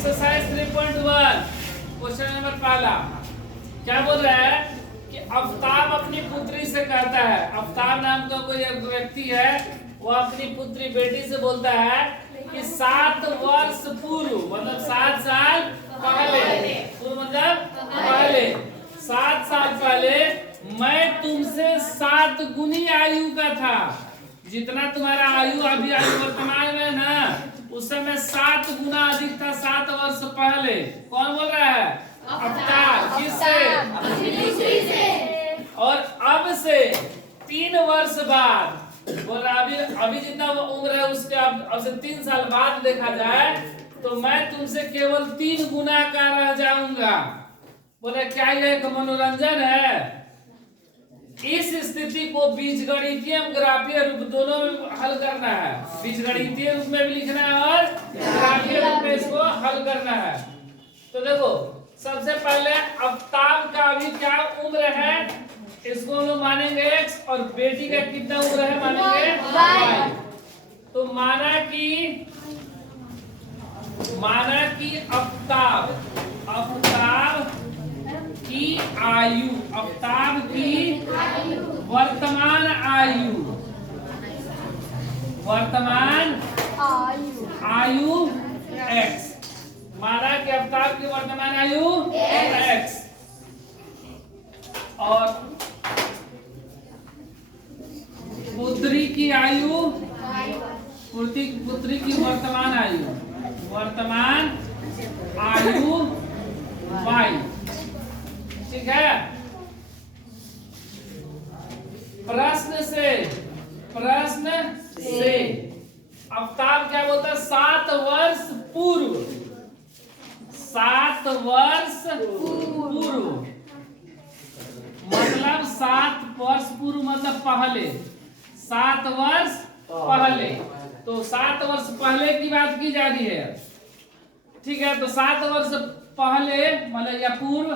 Exercise 3.1 question number पहला क्या बोल रहा है कि आफ्ताब अपनी पुत्री से कहता है, आफ्ताब नाम का कोई एक व्यक्ति है, वो अपनी पुत्री बेटी से बोलता है कि 7 वर्ष पूर्व मतलब 7 साल पहले, पूर्व मतलब पहले, 7 साल पहले मैं तुमसे 7 गुनी आयु का था। जितना तुम्हारा आयु अभी आयु वर्तमान में ना, उस समय 7 गुना अधिक था 7 वर्ष पहले। कौन बोल रहा है? आफ्ताब। किससे? और अब से 3 वर्ष बाद बोल रहा अभी जितना उम्र है उसके अब से 3 साल बाद देखा जाए तो मैं तुमसे केवल 3 गुना का रह जाऊंगा। बोले क्या यह एक मनोरंजन है? इस स्थिति को बीजगणितीय ग्राफीय रूप दोनों में हल करना है। बीजगणितीय रूप में भी लिखना है और ग्राफीय रूप में इसको हल करना है। तो देखो सबसे पहले आफ्ताब का अभी क्या उम्र है, इसको हम लोग मानेंगे x, और बेटी का कितना उम्र है मानेंगे y। तो माना कि आफ्ताब की आयु, आफ्ताब की वर्तमान आयु x। माना कि आफ्ताब की वर्तमान आयु x और पुत्री की आयु, पुत्री की वर्तमान आयु y। ठीक है। प्रश्न से आफ्ताब क्या बोलता है? 7 वर्ष पूर्व, 7 वर्ष पूर्व मतलब 7 वर्ष पूर्व मतलब पहले, 7 वर्ष पहले। तो 7 वर्ष पहले की बात की जा रही है। ठीक है, तो 7 वर्ष पहले मतलब या पूर्व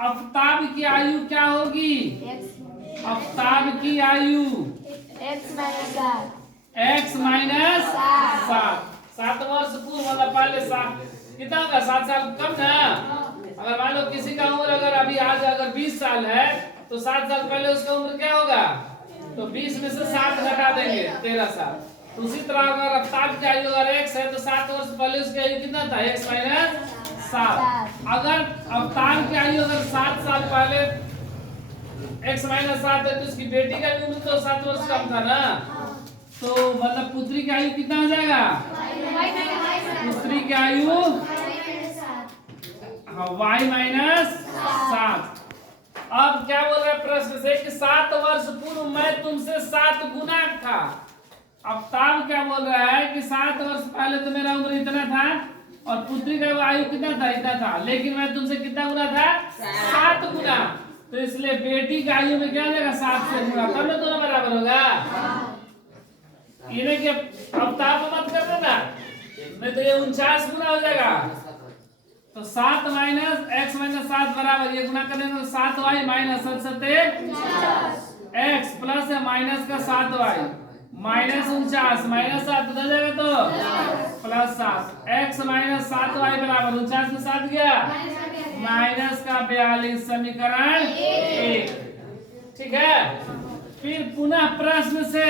आफ्ताब की आयु क्या होगी? आफ्ताब की आयु x माइनस 7। 7 वर्ष पूर्व मतलब पहले 7 कितना होगा? 7 साल कम ना। अगर मान लो किसी का उम्र अगर अभी आज अगर 20 साल है तो 7 साल पहले उसका उम्र क्या होगा? तो 20 में से 7 घटा देंगे 13 साल। तो उसी तरह अगर आफ्ताब की आयु अगर x है तो 7 वर्ष पहले उसकी आयु कितना था? x minus 7। अगर आफ्ताब की आयु अगर 7 साल पहले x माइनस 7 है तो उसकी बेटी का भी उम्र तो 7 वर्ष कम था ना। तो मतलब पुत्री की आयु कितना हो जाएगा? पुत्री की आयु y माइनस 7। अब क्या बोल रहा है प्रश्न से कि 7 वर्ष पूर्व मैं तुमसे 7 गुना था। आफ्ताब क्या बोल रहा है कि 7 वर्ष पहले तो मेरा उम्र इतना था और पुत्री का आयु कितना था? इतना था, लेकिन मैं तुमसे कितना गुना था? 7 गुना। तो इसलिए बेटी की आयु में क्या हो जाएगा? 7 से गुना, तब ना दोनों बराबर होगा। इन्हें क्या आफ्ताब मत कर देना, नहीं तो ये 49 गुना हो जाएगा। तो 7 माइनस x माइनस 7 बराबर, ये गुना करने में 7y माइनस 7 x प्लस है माइनस का 7y माइनस 49 माइनस 7 हो जाएगा तो प्लस 7 x माइनस 7y बराबर 49 में 7 गया माइनस का 42 समीकरण 1। ठीक है। फिर पुनः प्रश्न से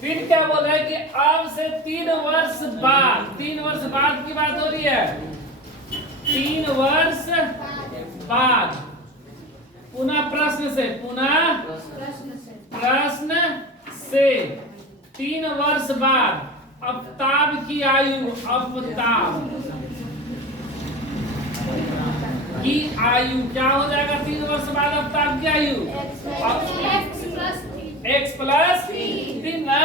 फिर क्या बोल रहा है कि अब से 3 वर्ष बाद, 3 वर्ष बाद की बात हो रही है। 3 वर्ष बाद पुनः प्रश्न से 3 वर्ष बाद आफ्ताब की आयु, आफ्ताब की आयु क्या हो जाएगा? 3 वर्ष बाद आफ्ताब की आयु x प्लस 3 ना,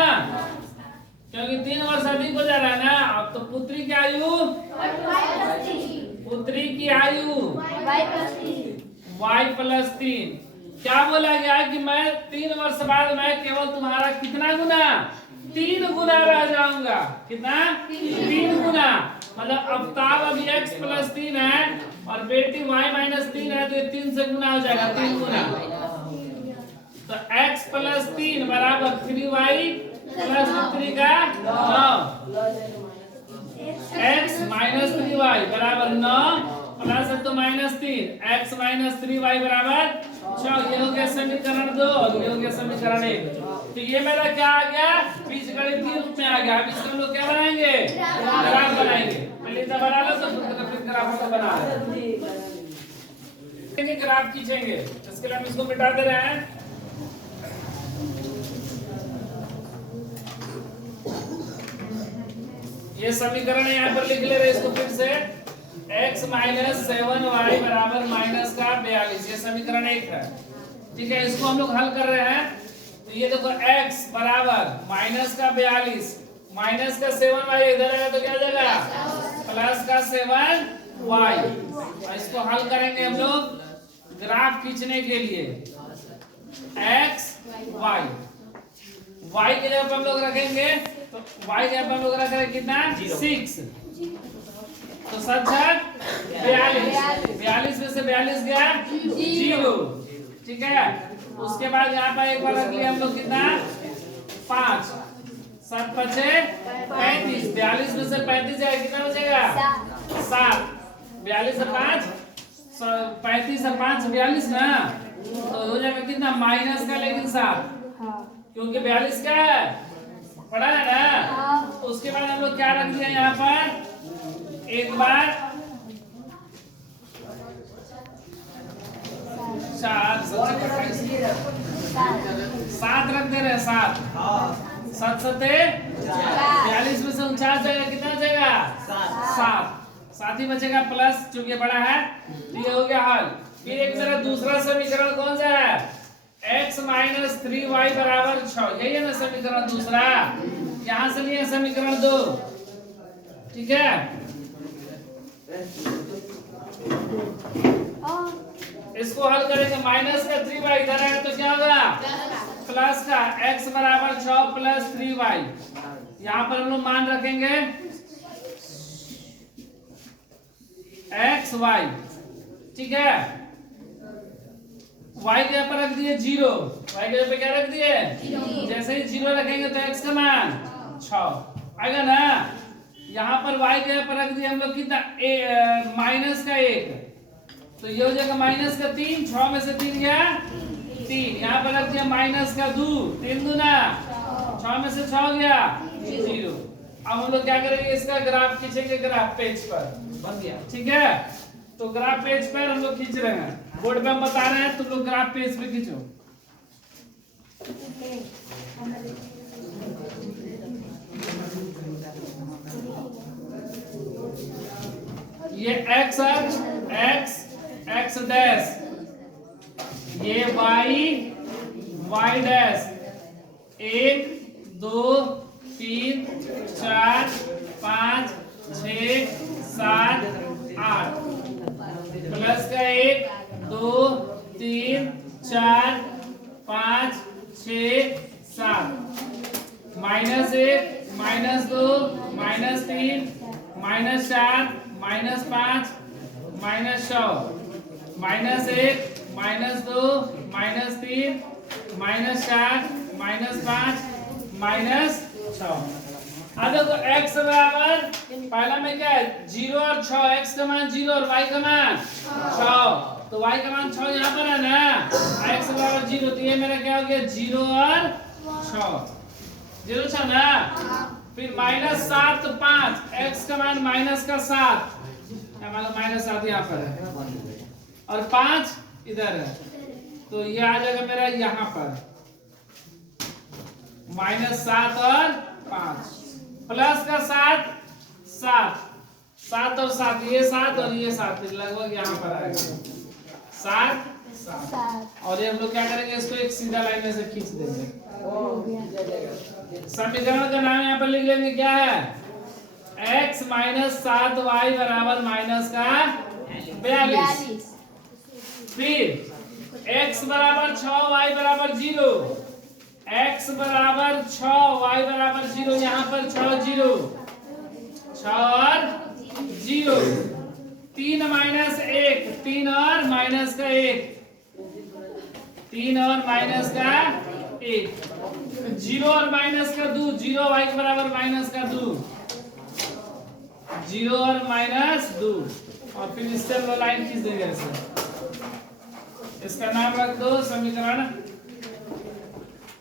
क्योंकि 3 वर्ष अधिक हो जा रहा है ना। अब तो पुत्री की आयु y प्लस 3। क्या बोला गया कि मैं 3 वर्ष बाद मैं केवल तुम्हारा कितना गुना? 3 गुना रह जाऊंगा। कितना? 3 गुना। मतलब आफ्ताब अभी x प्लस 3 है और बेटी y माइनस 3 है तो ये 3 से गुना हो जाएगा, 3 गुना। तो x प्लस 3 बराबर 3y प्लस 3 का 9 x माइनस 3y वाई बराबर 9 प्लस है तो -3 x माइनस 3y बराबर 6। ये हो गया समीकरण 2 और ये हो गया समीकरण 1। तो ये मेरा क्या आ गया, बीजगणितीय रूप में आ गया। अब इसको हम लोग क्या बनाएंगे, ग्राफ बनाएंगे। पहले इतना बना लो तो फिर ग्राफ को बना लेंगे, ग्राफ खींचेंगे। इसके लिए हम इसको मिटा दे रहे हैं। ये समीकरण यहाँ पर लिख ले रहे हैं इसको फिर से। x माइनस 7y बराबर माइनस का 42, ये समीकरण 1 है। ठीक है, इसको हम लोग हल कर रहे हैं। तो ये देखो x बराबर माइनस का 42 माइनस का 7y इधर आएगा तो क्या हो जाएगा प्लस का 7y। इसको हल करेंगे हम लोग ग्राफ खींचने के लिए। x y y के जगह पर हम लोग रखेंगे तो y के जगह पर हम लोग रख रहे हैं कितना 6 तो 7 42 में से 42 गया 0। ठीक है, उसके बाद यहाँ पर एक बार रख लिया हम लोग कितना 5 7 5 35 42 में से 35 जाएगा कितना बचेगा 7। 42 से 5 35 से 5 42 ना, तो हो जाएगा कितना माइनस का लेकिन 7 क्योंकि 42 का है पढ़ा है ना। तो उसके बाद हम लोग क्या रख दिया यहाँ पर एक बार 7 रख दे रहे हैं 7 7 42 में से 49 जाएगा कितना जाएगा 7 ही बचेगा प्लस चूंकि बड़ा है। ये हो गया हल। फिर एक मेरा दूसरा समीकरण कौन सा है x माइनस 3y बराबर 6, यही है ना समीकरण दूसरा। यहां से लिए समीकरण 2। ठीक है, इसको हल करेंगे। माइनस का 3y इधर आएगा तो क्या होगा प्लस का x बराबर 6 प्लस 3y। यहां पर हम लोग मान रखेंगे x y। ठीक है, y के ऊपर रख दिए 0, y के ऊपर क्या रख दिए 0। जैसे ही 0 रखेंगे तो x का मान 6 आएगा ना। यहाँ पर y के ऊपर रख दिए हम लोग कितना माइनस का 1, तो ये हो जाएगा माइनस का 3 6 में से 3 गया 3। यहाँ पर रख दिया माइनस का 2 3 दूना 6 में से 6 गया 0। अब हम लोग क्या करेंगे इसका ग्राफ खींचेंगे ग्राफ पेज पर बन गया। ठीक है, तो ग्राफ पेज पर हम लोग खींच रहे हैं, बोर्ड पे हम बता रहे हैं, तुम लोग ग्राफ पेज पे खींचो। ये x अक्ष x डैश, ये y डैश 1 2 3 4 5 6 7 8 प्लस का 1 2 3 4 5 6 7 minus 1 minus 2 minus 3 minus 4 minus 5 minus 6 minus 1 minus 2 minus 3 minus 4 minus 5 minus 6। अब देखो x बराबर पहला में क्या है 0 और 6, x का मान 0 और y का मान 6, तो y का मान 6 यहाँ पर है ना। x बराबर 0, तो ये मेरा क्या हो गया 0 और 6 ना। फिर माइनस 7 तो 5, x का मान माइनस का 7, माइनस 7 यहाँ पर है और 5 इधर है, तो ये आ जाएगा मेरा यहाँ पर माइनस 7 और 5 प्लस का 7 और 7, ये 7 और ये 7 लगभग यहाँ पर आएगा 7 और ये हम लोग क्या करेंगे इसको एक सीधा लाइन में से खींच देंगे। समीकरण का नाम यहाँ पर लिख लेंगे क्या है x माइनस 7y बराबर माइनस का 42। फिर x बराबर 6y बराबर 0, x बराबर 6y बराबर 0, यहाँ पर 6 और 0 3 माइनस 1 3 और माइनस का 1 3 और माइनस का 1 0 और माइनस का 2 0 y के बराबर माइनस का 2 जीरो और माइनस 2 और फिर इससे हम लोग लाइन खींच देंगे ऐसे। इसका नाम रख दो समीकरण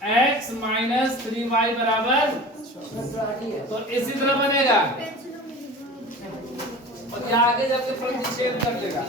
x माइनस 3y बराबर, तो इसी तरह बनेगा और ये आगे जाके प्रतिच्छेद कर लेगा।